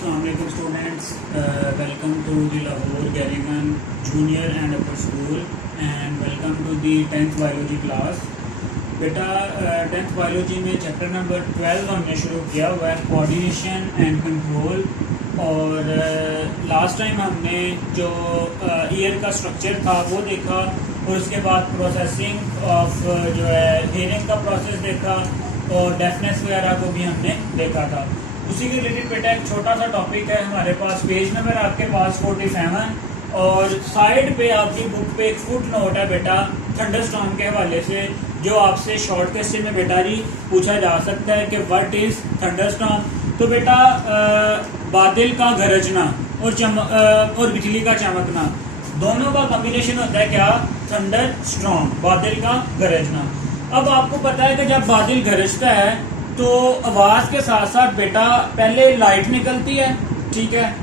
Assalamualaikum students, welcome to the Lahore Garrigan Junior and Upper School and welcome to the 10th biology class। बेटा 10th biology में chapter number 12 हमने शुरू किया हुआ है coordination and control. और last time हमने जो ईयर का स्ट्रक्चर था वो देखा और उसके बाद प्रोसेसिंग ऑफ जो है हेयरिंग का प्रोसेस देखा और डेफनेस वगैरह को भी हमने देखा था। उसी के रिलेटेड बेटा एक छोटा सा टॉपिक है हमारे पास, पेज नंबर आपके पास 47 और साइड पे आपकी बुक पे एक फुट नोट है बेटा थंडरस्टॉर्म के हवाले से, जो आपसे शॉर्ट क्वेश्चन में बेटा जी पूछा जा सकता है कि व्हाट इज थंडरस्टॉर्म। तो बेटा बादल का गरजना और बिजली का चमकना दोनों का कॉम्बिनेशन होता है क्या? थंडरस्टॉर्म, बादल का गरजना। अब आपको पता है कि जब बादल गरजता है तो आवाज के साथ साथ बेटा पहले लाइट निकलती है, ठीक है,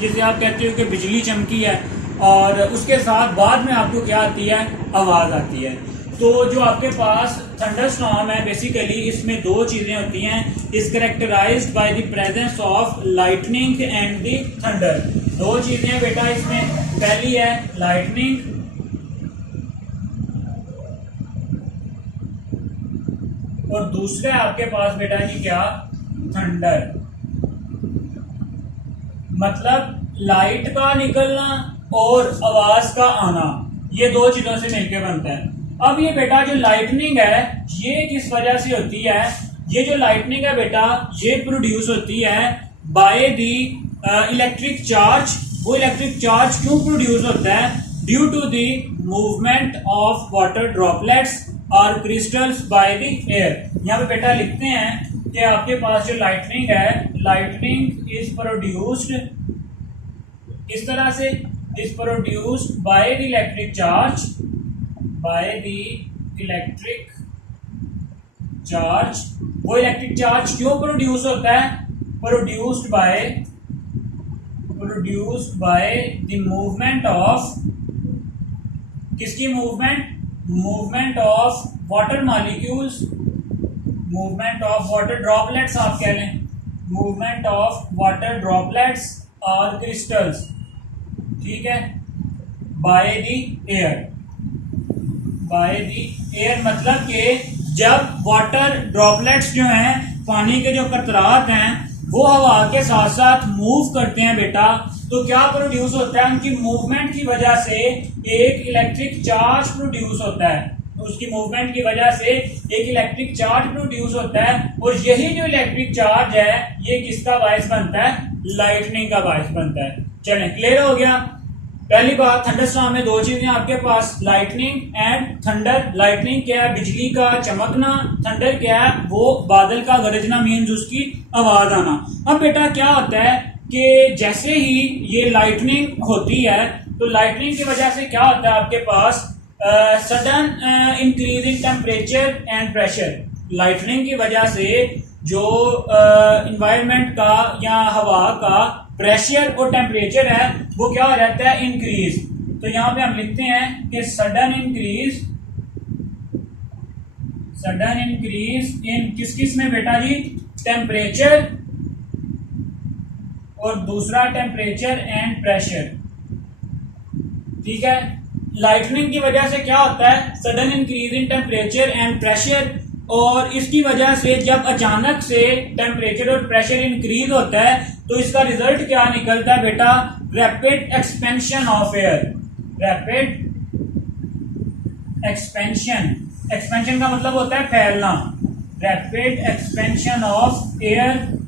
जिसे आप कहते हो कि बिजली चमकी है, और उसके साथ बाद में आपको क्या आती है? आवाज आती है। तो जो आपके पास थंडरस्टॉर्म है बेसिकली इसमें दो चीजें होती हैं, is characterised by the presence of lightning and the thunder. दो चीजें बेटा इसमें, पहली है लाइटनिंग और दूसरा आपके पास बेटा जी क्या? थंडर। मतलब लाइट का निकलना और आवाज का आना, ये दो चीजों से मिलकर बनता है। अब ये बेटा जो लाइटनिंग है ये किस वजह से होती है? ये जो लाइटनिंग है बेटा ये प्रोड्यूस होती है बाय द इलेक्ट्रिक चार्ज। वो इलेक्ट्रिक चार्ज क्यों प्रोड्यूस होता है? Due to the movement of water droplets और क्रिस्टल्स बाय द एयर। यहाँ पे बेटा लिखते हैं कि आपके पास जो लाइटनिंग है, लाइटनिंग इज प्रोड्यूस्ड इस तरह से, is produced by the electric charge, by the electric charge. वो इलेक्ट्रिक चार्ज क्यों प्रोड्यूस होता है? Produced by the movement of, किसकी movement? Movement of water molecules, movement of water droplets आप कह लें, मूवमेंट ऑफ वाटर ड्रॉपलेट्स और crystals, ठीक है, by the air. By the air मतलब कि जब वाटर ड्रॉपलेट्स जो हैं, पानी के जो कतरात हैं, वो हवा के साथ साथ मूव करते हैं बेटा, तो क्या प्रोड्यूस होता है? उनकी मूवमेंट की वजह से एक इलेक्ट्रिक चार्ज प्रोड्यूस होता है। तो उसकी मूवमेंट की वजह से एक इलेक्ट्रिक चार्ज प्रोड्यूस होता है और यही जो इलेक्ट्रिक चार्ज है ये किसका बायस बनता है? लाइटनिंग का बायस बनता है। चलें, क्लियर हो गया। पहली बात, थंडरस्टॉर्म में दो चीजें आपके पास, लाइटनिंग एंड थंडर। लाइटनिंग क्या है? बिजली का चमकना। थंडर क्या है? वो बादल का गरजना, मीन्स उसकी आवाज आना। अब बेटा क्या होता है कि जैसे ही ये लाइटनिंग होती है तो लाइटनिंग की वजह से क्या होता है आपके पास? Sudden increase in temperature and pressure. Lightning की वजह से जो इन्वायरमेंट का या हवा का प्रेशर और टेम्परेचर है वो क्या हो जाता है? इंक्रीज। तो यहां पे हम लिखते हैं कि सडन इंक्रीज इन किस में बेटा जी? टेम्परेचर और दूसरा टेम्परेचर एंड प्रेशर, ठीक है। लाइटनिंग की वजह से क्या होता है? Sudden increase in temperature and pressure, और इसकी वजह से जब अचानक से टेम्परेचर और प्रेशर इंक्रीज होता है तो इसका रिजल्ट क्या निकलता है बेटा? Rapid expansion of air. Rapid expansion का मतलब होता है फैलना। रैपिड एक्सपेंशन ऑफ एयर,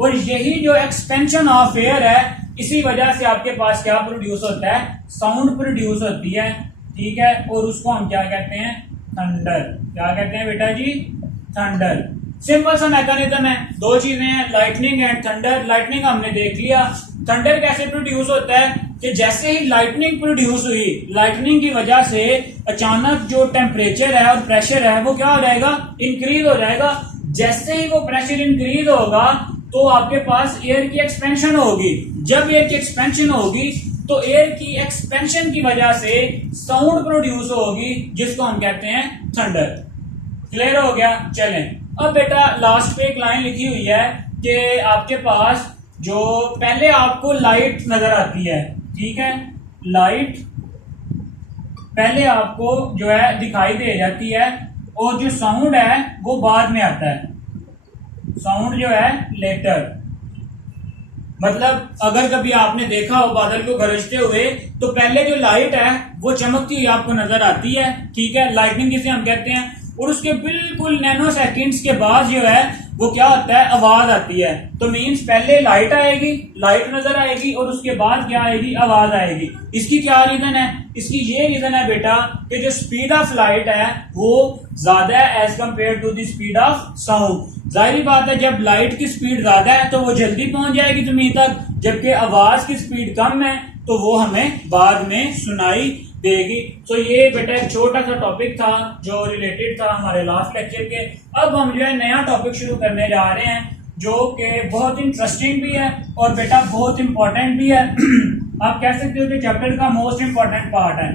और यही जो एक्सपेंशन ऑफ एयर है इसी वजह से आपके पास क्या प्रोड्यूस होता है? साउंड प्रोड्यूस होती है, ठीक है, और उसको हम क्या कहते हैं? थंडर। क्या कहते हैं बेटा जी? थंडर। सिंपल सा मैकेनिज्म है, दो चीजें हैं, लाइटनिंग एंड थंडर। लाइटनिंग हमने देख लिया। थंडर कैसे प्रोड्यूस होता है कि जैसे ही लाइटनिंग प्रोड्यूस हुई, लाइटनिंग की वजह से अचानक जो टेम्परेचर है और प्रेशर है वो क्या हो जाएगा? इंक्रीज हो जाएगा। जैसे ही वो प्रेशर इंक्रीज होगा तो आपके पास एयर की एक्सपेंशन होगी। जब एयर की एक्सपेंशन होगी तो एयर की एक्सपेंशन की वजह से साउंड प्रोड्यूस होगी जिसको हम कहते हैं थंडर। क्लियर हो गया? चलें, अब बेटा लास्ट पे एक लाइन लिखी हुई है कि आपके पास जो पहले आपको लाइट नजर आती है, ठीक है, लाइट पहले आपको जो है दिखाई दे जाती है और जो साउंड है वो बाद में आता है, साउंड जो है लेटर। मतलब अगर कभी आपने देखा हो बादल को गरजते हुए तो पहले जो लाइट है वो चमकती हुई आपको नजर आती है, ठीक है, लाइटनिंग जिसे हम कहते हैं, और उसके बिल्कुल नैनो सेकंड्स के बाद जो है वो क्या होता है, आवाज आती है। तो मीन्स पहले लाइट आएगी, लाइट नजर आएगी और उसके बाद क्या आएगी, आवाज आएगी। इसकी क्या रीजन है, इसकी ये रीजन है बेटा कि जो स्पीड ऑफ लाइट है वो ज्यादा है as compare to the speed of sound. जाहिर बात है जब लाइट की स्पीड ज्यादा है तो वो जल्दी पहुंच जाएगी जमीन तक, जबकि आवाज की स्पीड कम है तो वो हमें बाद में सुनाई देगी। तो ये बेटा एक छोटा सा टॉपिक था जो रिलेटेड था हमारे लास्ट लेक्चर के। अब हम जो है नया टॉपिक शुरू करने जा रहे हैं जो कि बहुत इंटरेस्टिंग भी है और बेटा बहुत इंपॉर्टेंट भी है। आप कह सकते हो कि चैप्टर का मोस्ट इंपॉर्टेंट पार्ट है।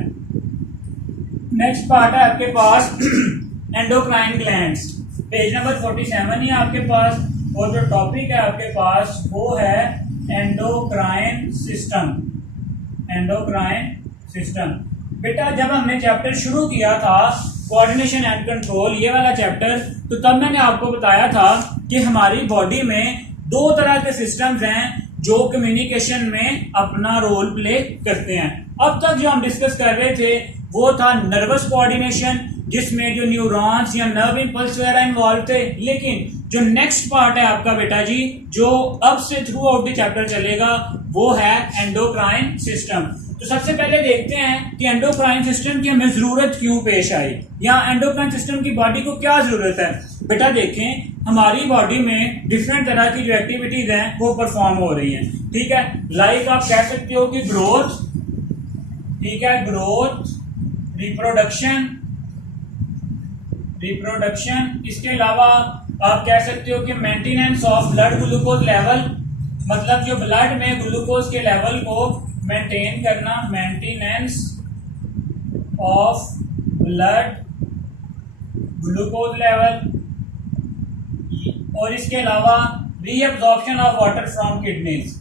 नेक्स्ट पार्ट है आपके पास एंडोक्राइन ग्लैंड्स, पेज नंबर 47 है आपके पास, और जो टॉपिक है आपके पास वो है एंडोक्राइन सिस्टम। एंडोक्राइन सिस्टम बेटा जब हमने चैप्टर शुरू किया था कोऑर्डिनेशन एंड कंट्रोल, ये वाला चैप्टर, तो तब मैंने आपको बताया था कि हमारी बॉडी में दो तरह के सिस्टम्स हैं जो कम्युनिकेशन में अपना रोल प्ले करते हैं। अब तक जो हम डिस्कस कर रहे थे वो था नर्वस कोऑर्डिनेशन, जिसमें जो न्यूरॉन्स या नर्व इंपल्स वगैरह इन्वॉल्व थे। लेकिन जो नेक्स्ट पार्ट है आपका बेटा जी, जो अब से थ्रू आउट द चैप्टर चलेगा, वो है एंडोक्राइन सिस्टम। तो सबसे पहले देखते हैं कि एंडोक्राइन सिस्टम की हमें जरूरत क्यों पेश आई, या एंडोक्राइन सिस्टम की बॉडी को क्या जरूरत है। बेटा देखें हमारी बॉडी में डिफरेंट तरह की जो एक्टिविटीज हैं वो परफॉर्म हो रही हैं, ठीक है। लाइक आप कह सकते हो कि ग्रोथ, ठीक है, ग्रोथ, रिप्रोडक्शन, इसके अलावा आप कह सकते हो कि maintenance of blood glucose level, मतलब जो ब्लड में ग्लूकोज के लेवल को मेंटेन करना, maintenance of blood glucose level, और इसके अलावा reabsorption of water from kidneys,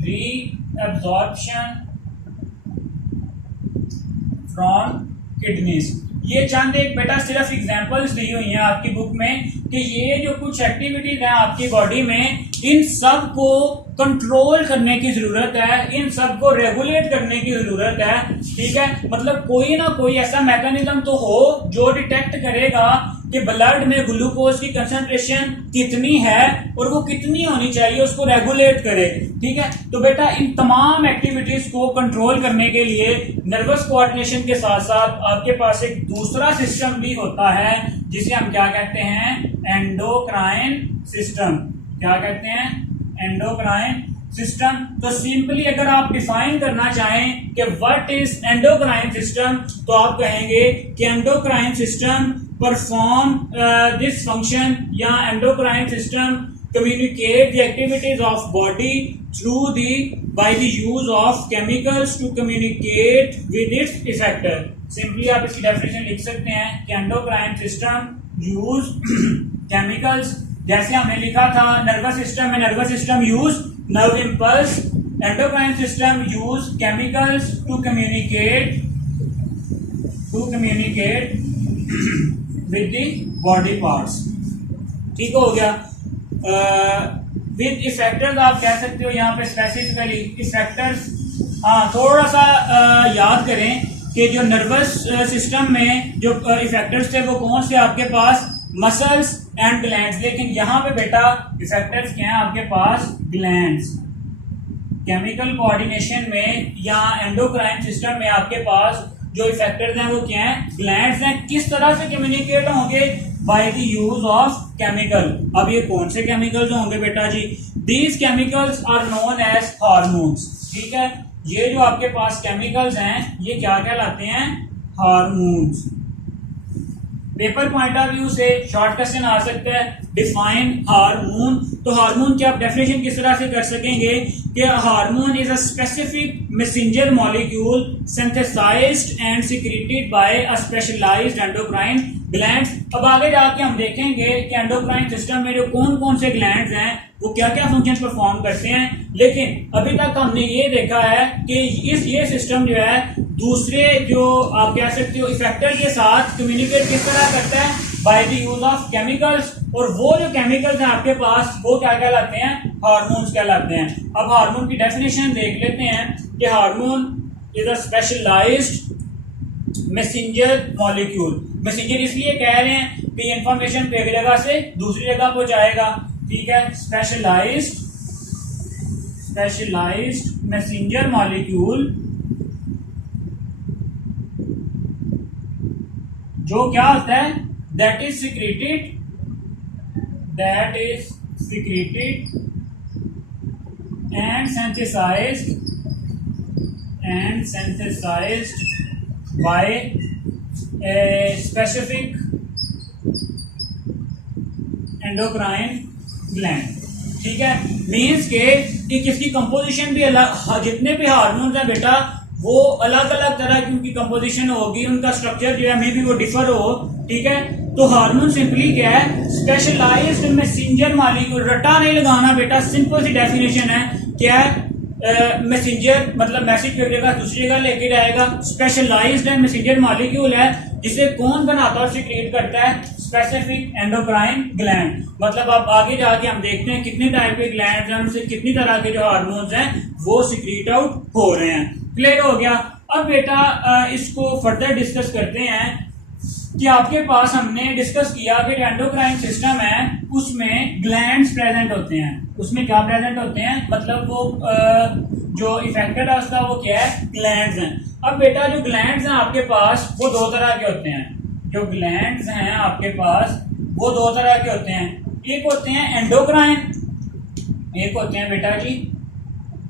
reabsorption from kidneys. ये चंद एक बेटा सिर्फ एग्जांपल्स दी हुई हैं आपकी बुक में कि ये जो कुछ एक्टिविटीज हैं आपकी बॉडी में, इन सब को कंट्रोल करने की जरूरत है, इन सब को रेगुलेट करने की जरूरत है, ठीक है। मतलब कोई ना कोई ऐसा मैकेनिज्म तो हो जो डिटेक्ट करेगा कि ब्लड में ग्लूकोज की कंसंट्रेशन कितनी है और वो कितनी होनी चाहिए, उसको रेगुलेट करे, ठीक है। तो बेटा इन तमाम एक्टिविटीज को कंट्रोल करने के लिए नर्वस कोऑर्डिनेशन के साथ साथ आपके पास एक दूसरा सिस्टम भी होता है जिसे हम क्या कहते हैं, एंडोक्राइन सिस्टम। क्या कहते हैं, एंडोक्राइन सिस्टम। तो सिंपली अगर आप डिफाइन करना चाहें कि व्हाट इज एंडोक्राइन सिस्टम, तो आप कहेंगे कि endocrine system perform this function, या endocrine system communicate the activities of body through the by the use of chemicals to communicate with its effector। Simply आप इसकी डेफिनेशन लिख सकते हैं कि एंडोक्राइन सिस्टम यूज केमिकल्स, जैसे हमने लिखा था नर्वस सिस्टम में, nervous system use nerve impulse, endocrine system use chemicals to communicate with the body parts. ठीक हो गया। विद इफेक्टर्स आप कह सकते हो यहाँ पे स्पेसिफिकली इफेक्टर्स। हाँ, थोड़ा सा याद करें कि जो नर्वस सिस्टम में जो इफेक्टर्स थे वो कौन से आपके पास, मसल्स एंड ग्लैंड्स। लेकिन यहाँ पे बेटा इफेक्टर्स क्या हैं आपके पास, ग्लैंड्स। केमिकल कोऑर्डिनेशन में या एंडोक्राइन सिस्टम में आपके पास जो इफेक्टर्स हैं वो क्या हैं, ग्लैंड्स हैं। किस तरह से कम्युनिकेट होंगे, by the use of chemical. अब ये कौन से केमिकल्स होंगे बेटा जी, these chemicals are known as hormones. ठीक है, ये जो आपके पास केमिकल्स हैं ये क्या कहलाते हैं, hormones. Paper point of view से शॉर्ट क्वेश्चन आ सकता है, डिफाइन हार्मोन। तो हार्मोन की आप डेफिनेशन किस तरह से कर सकेंगे कि hormone is a specific messenger molecule synthesised and secreted by a specialised endocrine glands. अब आगे जाके हम देखेंगे कि एंडोक्राइन सिस्टम में जो कौन कौन से ग्लैंड्स हैं वो क्या क्या फंक्शन परफॉर्म करते हैं। लेकिन अभी तक हमने ये देखा है कि ये सिस्टम जो है दूसरे जो आप कह सकते हो इफेक्टर के साथ कम्युनिकेट किस तरह करता है, by the use of chemicals. और वो जो केमिकल्स हैं आपके पास वो क्या कहलाते हैं, हार्मोन्स कहलाते हैं। अब हार्मोन की डेफिनेशन देख लेते हैं कि hormone is a specialised messenger molecule. Messenger इसलिए कह रहे हैं कि इंफॉर्मेशन को एक जगह से दूसरी जगह पहुंचाएगा, ठीक है। स्पेशलाइज्ड मैसेंजर मॉलिक्यूल जो क्या होता है, that is secreted and synthesized by a specific endocrine gland, ठीक है। मीन्स के किसकी कंपोजिशन भी अलग, जितने भी हार्मोन्स हैं बेटा वो अलग अलग तरह की उनकी कंपोजिशन होगी, उनका स्ट्रक्चर जो है मे बी वो डिफर हो, ठीक है। तो हार्मोन सिंपली क्या है, स्पेशलाइज्ड मैसेंजर मॉलिक्यूल। रटा नहीं लगाना बेटा, सिंपल सी डेफिनेशन है। क्या है, मैसेंजर मतलब मैसेज की जगह दूसरी जगह लेके जाएगा। स्पेशलाइज्ड है, मैसेंजर मॉलिक्यूल है जिसे कौन बनाता और सीक्रेट करता है, स्पेसिफिक एंडोक्राइन ग्लैंड। मतलब अब आगे जाके हम देखते हैं कितने टाइप के ग्लैंड हैं, उनसे कितनी तरह के जो हार्मोन्स हैं वो सीक्रेट आउट हो रहे हैं। क्लियर हो गया। अब बेटा इसको फर्दर डिस्कस करते हैं कि आपके पास हमने डिस्कस किया कि एंडोक्राइन सिस्टम है उसमें ग्लैंड्स प्रेजेंट होते हैं। उसमें क्या प्रेजेंट होते हैं, मतलब वो जो इफेक्टेड है उसका वो क्या है, ग्लैंड्स हैं। अब बेटा जो ग्लैंड्स हैं आपके पास वो दो तरह के होते हैं। जो ग्लैंड्स हैं आपके पास वो दो तरह के होते हैं। एक होते हैं एंडोक्राइन, एक होते हैं बेटा जी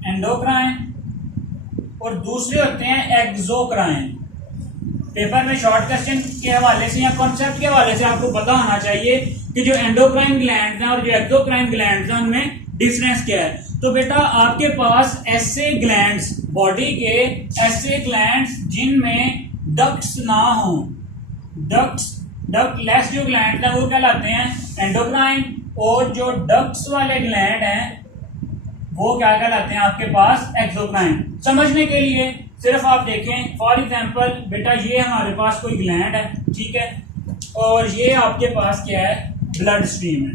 एंडोक्राइन, और दूसरे होते हैं एक्सोक्राइन। पेपर में शॉर्ट क्वेश्चन के हवाले से या कॉन्सेप्ट के हवाले से आपको पता होना चाहिए कि जो एंडोक्राइन ग्लैंड्स हैं और जो एक्सोक्राइन ग्लैंड्स हैं उनमें डिफरेंस क्या है। तो बेटा आपके पास ऐसे ग्लैंड्स, बॉडी के ऐसे ग्लैंड्स जिनमें डक्ट्स ना हो, डक्टलेस जो ग्लैंड है वो कहलाते हैं एंडोक्राइन, और जो डक्ट्स वाले ग्लैंड हैं वो क्या कहलाते हैं आपके पास, एक्सोक्राइन। समझने के लिए सिर्फ आप देखें, फॉर एग्जांपल बेटा ये हमारे पास कोई ग्लैंड है, ठीक है, और ये आपके पास क्या है, ब्लड स्ट्रीम है,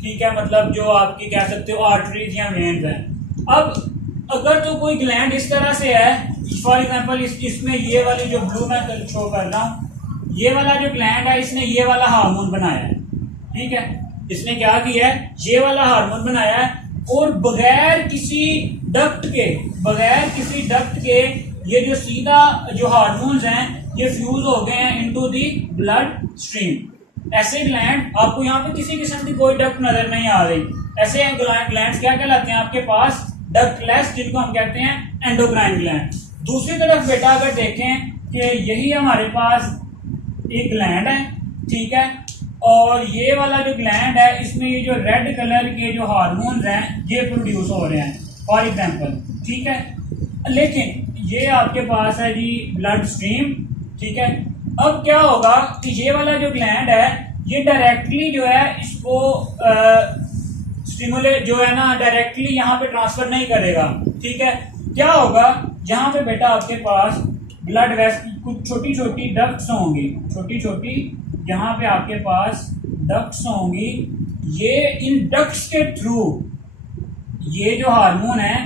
ठीक है, मतलब जो आपकी कह सकते हो आर्टरीज या वेन्स है। अब अगर तो कोई ग्लैंड इस तरह से है, फॉर एग्जांपल इसमें ये वाली जो ब्लू मैं शो कर रहा हूं, ये वाला जो ग्लैंड है इसने ये वाला हार्मोन बनाया है, ठीक है, इसने क्या किया है, ये वाला हार्मोन बनाया है, और बगैर किसी डक्ट के ये जो सीधा जो हार्मोन्स हैं ये फ्यूज हो गए हैं इनटू दी ब्लड स्ट्रीम। ऐसे ग्लैंड आपको यहाँ पे किसी किस्म की कोई डक्ट नजर नहीं आ रही, ऐसे ग्लैंड्स क्या कहलाते हैं आपके पास, डक्टलेस, जिनको हम कहते हैं एंडोक्राइन ग्लैंड। दूसरी तरफ बेटा अगर देखें कि यही हमारे पास एक ग्लैंड है, ठीक है, और ये वाला जो ग्लैंड है इसमें ये जो रेड कलर के जो हार्मोन्स हैं ये प्रोड्यूस हो रहे हैं फॉर एग्जांपल, ठीक है। लेकिन ये आपके पास है जी ब्लड स्ट्रीम, ठीक है। अब क्या होगा कि ये वाला जो ग्लैंड है ये डायरेक्टली जो है इसको स्टिमुलेट जो है ना डायरेक्टली यहाँ पे ट्रांसफर नहीं करेगा, ठीक है। क्या होगा, यहाँ पे बेटा आपके पास ब्लड वेसल कुछ छोटी छोटी डक्ट्स होंगी, छोटी छोटी यहाँ पे आपके पास डक्ट्स होंगी। ये इन डक्ट्स के थ्रू ये जो हार्मोन है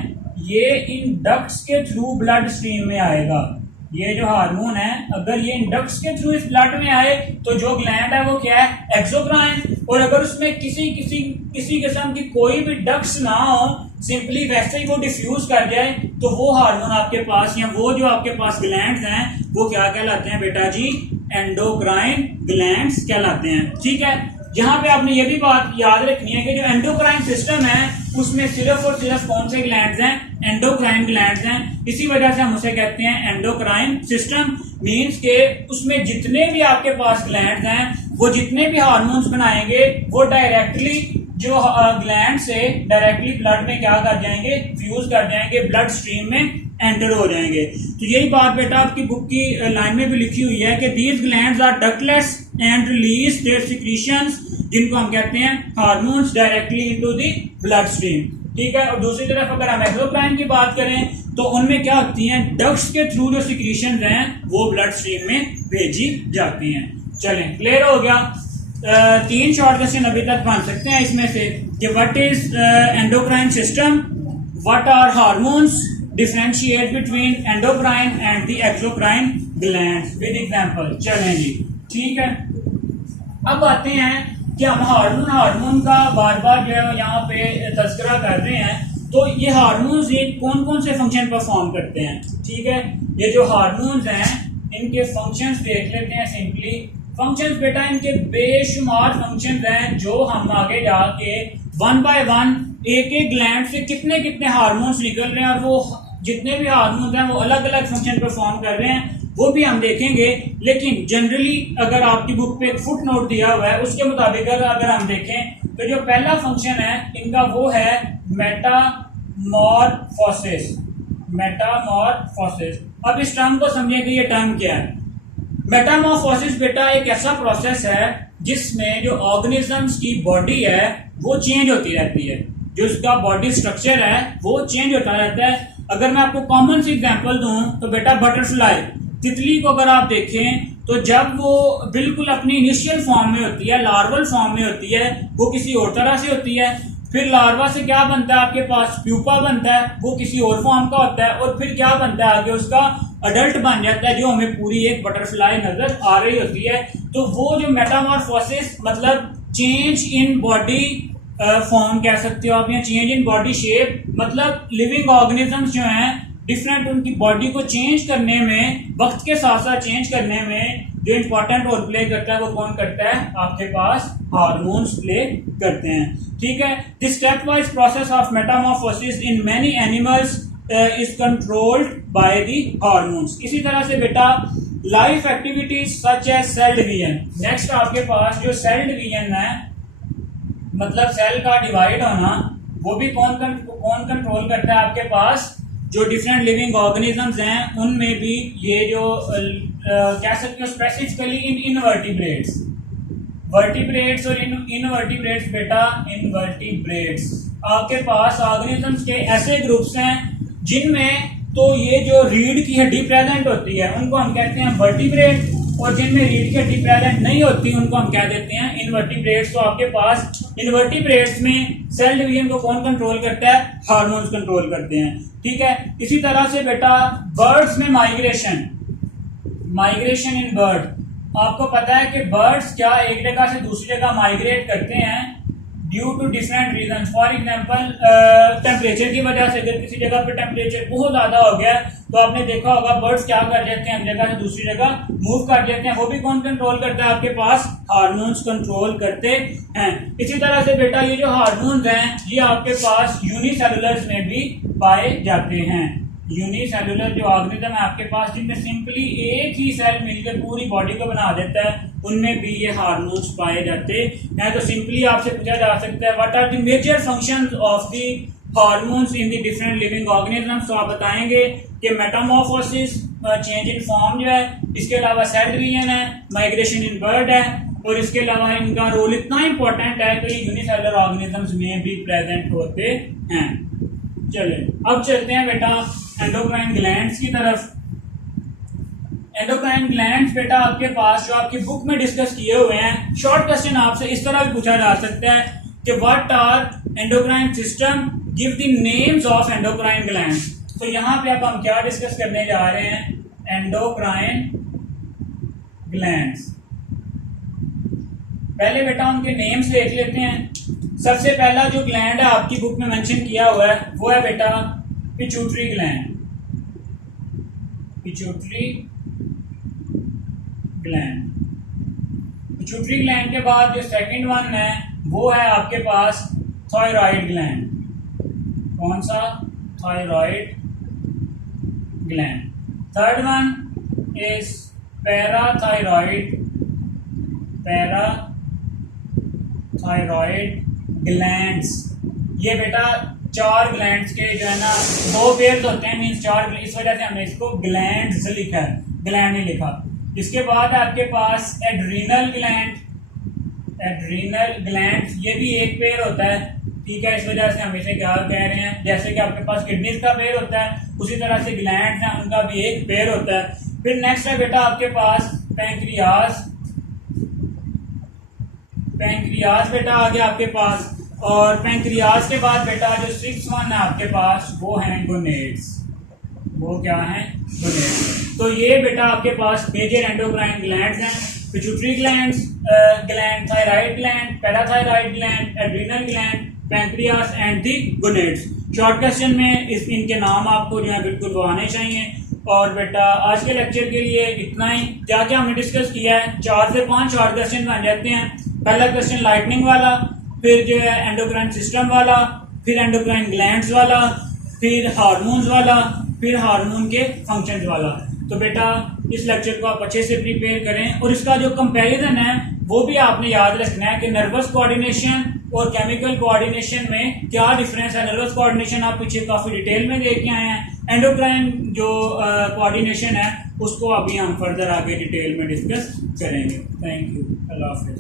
ये इन डक्ट्स के थ्रू ब्लड स्ट्रीम में आएगा। ये जो हार्मोन है अगर ये इन डक्ट्स के थ्रू इस ब्लड में आए तो जो ग्लैंड है वो क्या है, एक्सोक्राइन। और अगर उसमें किसी किस्म की कोई भी डक्ट्स ना हो, सिंपली वैसे ही वो डिफ्यूज कर जाए, तो वो हार्मोन आपके पास या वो जो आपके पास ग्लैंड्स हैं वो क्या कहलाते हैं बेटा जी, एंडोक्राइन ग्लैंड्स कहलाते हैं, ठीक है। यहाँ पे आपने ये भी बात याद रखनी है कि जो एंडोक्राइन सिस्टम है उसमें सिर्फ और सिर्फ कौन से ग्लैंड्स हैं, एंडोक्राइन ग्लैंड्स हैं। इसी वजह से हम उसे कहते हैं एंडोक्राइन सिस्टम। मींस के उसमें जितने भी आपके पास ग्लैंड्स हैं वो जितने भी हार्मोन्स बनाएंगे वो डायरेक्टली जो ग्लैंड से डायरेक्टली ब्लड में क्या कर जाएंगे, फ्यूज कर जाएंगे, ब्लड स्ट्रीम में एंटर हो जाएंगे। तो यही बात बेटा आपकी बुक की लाइन में भी लिखी हुई है कि these glands are ductless and release their secretions, जिनको हम कहते हैं hormones, directly into the blood stream. ठीक है। और दूसरी तरफ अगर हम एक्सोक्राइन की बात करें तो उनमें क्या होती हैं, डक्ट्स के थ्रू जो सिक्रीशन हैं वो ब्लड स्ट्रीम में भेजी जाती हैं। चलें, क्लियर हो गया। 3 शॉर्ट क्वेश्चन अभी तक बन सकते हैं इसमें से कि what is endocrine system, what are hormones, differentiate between endocrine and the exocrine glands with example. चलें जी, ठीक है। अब आते हैं कि हम हार्मोन का बार बार जो है यहाँ पे तस्करा कर रहे हैं, तो ये हार्मोन्स ये कौन कौन से फंक्शन परफॉर्म करते हैं। ठीक है, ये जो हार्मोन्स हैं इनके फंक्शंस देख लेते हैं सिंपली। फंक्शंस बेटा इनके बेशुमार फंक्शंस हैं जो हम आगे जाके वन बाय वन एक एक ग्लैंड से कितने कितने हार्मोन्स निकल रहे हैं और वो जितने भी हार्मोन्स हैं वो अलग अलग फंक्शन परफॉर्म कर रहे हैं वो भी हम देखेंगे। लेकिन जनरली अगर आपकी बुक पे एक फुट नोट दिया हुआ है उसके मुताबिक अगर हम देखें तो जो पहला फंक्शन है इनका वो है मेटामॉर्फोसिस। मेटामॉर्फोसिस, अब इस टर्म को समझें कि ये टर्म क्या है। मेटामॉर्फोसिस बेटा एक ऐसा प्रोसेस है जिसमें जो ऑर्गेनिजम्स की बॉडी है वो चेंज होती रहती है, जो उसका बॉडी स्ट्रक्चर है वो चेंज होता रहता है। अगर मैं आपको कॉमन सी एग्जांपल दूं तो बेटा बटरफ्लाई, तितली को अगर आप देखें तो जब वो बिल्कुल अपनी इनिशियल फॉर्म में होती है, लार्वल फॉर्म में होती है, वो किसी और तरह से होती है। फिर लार्वा से क्या बनता है आपके पास, प्यूपा बनता है, वो किसी और फॉर्म का होता है। और फिर क्या बनता है आगे उसका अडल्ट बन जाता है जो हमें पूरी एक बटरफ्लाई नजर आ रही होती है। तो वो जो मेटामॉर्फोसिस मतलब चेंज इन बॉडी फॉर्म कह सकते हो आप, या चेंज इन बॉडी शेप, मतलब लिविंग ऑर्गेनिजम्स जो हैं डिफरेंट उनकी बॉडी को चेंज करने में, वक्त के साथ साथ चेंज करने में जो इंपॉर्टेंट रोल प्ले करता है वो कौन करता है, आपके पास हार्मोन्स प्ले करते हैं। ठीक है, this step wise process of metamorphosis in many animals is controlled by the hormones. इसी तरह से बेटा life activities such as cell division. Next आपके पास जो सेल डिवीजन है मतलब सेल का डिवाइड होना, वो भी कौन कंट्रोल करता है आपके पास, जो डिफरेंट लिविंग ऑर्गेनिजम्स हैं उनमें भी ये जो कह सकते हो स्पेसिफिकली इन इनवर्टिब्रेट्स, वर्टिब्रेट्स और इनवर्टिब्रेट्स बेटा, इनवर्टिब्रेट्स आपके पास ऑर्गेनिजम्स के ऐसे ग्रुप्स हैं जिनमें तो ये जो रीढ़ की हड्डी प्रेजेंट होती है उनको हम कहते हैं वर्टिब्रेट, और जिनमें रीढ़ की हड्डी प्रेजेंट नहीं होती उनको हम कह देते हैं इनवर्टिब्रेट्स। तो आपके पास इनवर्टिब्रेट्स में सेल डिवीजन को कौन कंट्रोल करता है, हार्मोन्स कंट्रोल करते हैं। ठीक है, इसी तरह से बेटा बर्ड्स में माइग्रेशन इन बर्ड, आपको पता है कि बर्ड्स क्या एक जगह से दूसरी जगह माइग्रेट करते हैं due to different reason. For example temperature की वजह से, अगर किसी जगह पे टेम्परेचर बहुत ज्यादा हो गया तो आपने देखा होगा बर्ड्स क्या कर जाते हैं, एक जगह से दूसरी जगह मूव कर जाते हैं। वो भी कौन कंट्रोल करता है, आपके पास हार्मोन्स कंट्रोल करते हैं। इसी तरह से बेटा ये जो हार्मोन्स हैं ये आपके पास यूनिसेलुलर्स में भी पाए जाते हैं। यूनिसेलुलर जो ऑर्गेनिज्म है आपके पास जिनमें सिंपली एक ही सेल मिलकर पूरी बॉडी को बना देता है, उनमें भी ये हार्मोन्स पाए जाते हैं। तो सिंपली आपसे पूछा जा सकता है what are the major functions of the hormones in the different living organisms. तो आप बताएंगे कि मेटामॉर्फोसिस चेंज इन फॉर्म जो है, इसके अलावा सेल डिवीजन है, माइग्रेशन इन बर्ड है, और इसके अलावा इनका रोल इतना इंपॉर्टेंट है कि यूनिसेलुलर ऑर्गेनिजम्स में भी प्रेजेंट होते हैं। चलिए अब चलते हैं बेटा एंडोक्राइन ग्लैंड्स की तरफ। एंडोक्राइन ग्लैंड्स बेटा आपके पास जो आपकी बुक में डिस्कस किए हुए हैं, शॉर्ट क्वेश्चन आपसे इस तरह भी पूछा जा सकता है कि what are endocrine system, give the names of endocrine glands. तो यहाँ पे अब हम क्या डिस्कस करने जा रहे हैं, एंडोक्राइन ग्लैंड्स। पहले बेटा उनके नेम्स देख लेते हैं। सबसे पहला जो ग्लैंड है आपकी बुक में मेंशन किया हुआ है वो है बेटा pituitary gland. Pituitary gland. Pituitary gland के बाद जो सेकंड वन है वो है आपके पास थायराइड ग्लैंड। कौन सा, thyroid gland. Third one is parathyroid glands. ये बेटा 4 ग्लैंड्स के जो है ना 2 पेयर्स होते हैं, मींस 4, इस वजह से हमने इसको ग्लैंड्स लिखा है, ग्लैंड नहीं लिखा। इसके बाद आपके पास एड्रीनल ग्लैंड, एड्रीनल ग्लैंड ये भी एक पेयर होता है, ठीक है। इस वजह से हम इसे क्या कह रहे हैं, जैसे कि आपके पास किडनीज का पेयर होता है उसी तरह से ग्लैंड्स हैं उनका भी एक पेयर होता है। फिर नेक्स्ट है बेटा आपके पास पैंक्रियाज, पैंक्रियाज बेटा आ गया आपके पास। और पैंक्रियाज के बाद बेटा जो 6th वन है आपके पास वो है गोनेड्स, वो क्या है, गोनेड्स। तो ये बेटा आपके पास मेजर एंडोक्राइन ग्लैंड्स हैं, pituitary glands, gland, thyroid gland, parathyroid gland, adrenal gland, pancreas and the gonads. Short question में इनके नाम आपको जो है बिल्कुल वो आने चाहिए। और बेटा आज के लेक्चर के लिए इतना ही। क्या क्या हमने डिस्कस किया है, 4 से 5 शॉर्ट क्वेश्चन बन जाते हैं। पहला क्वेश्चन लाइटनिंग वाला, फिर जो है एंडोक्राइन सिस्टम वाला, फिर एंडोक्राइन ग्लैंड्स वाला, फिर हार्मोन्स वाला, फिर हार्मोन के फंक्शंस वाला। तो बेटा इस लेक्चर को आप अच्छे से प्रिपेयर करें और इसका जो कंपैरिजन है वो भी आपने याद रखना है कि नर्वस कोऑर्डिनेशन और केमिकल कोऑर्डिनेशन में क्या डिफरेंस है। नर्वस कोऑर्डिनेशन आप पीछे काफी डिटेल में देख के आए हैं, एंडोक्राइन जो कोऑर्डिनेशन है उसको अभी हम फर्दर आगे डिटेल में डिस्कस करेंगे। Thank you, Allah Hafiz.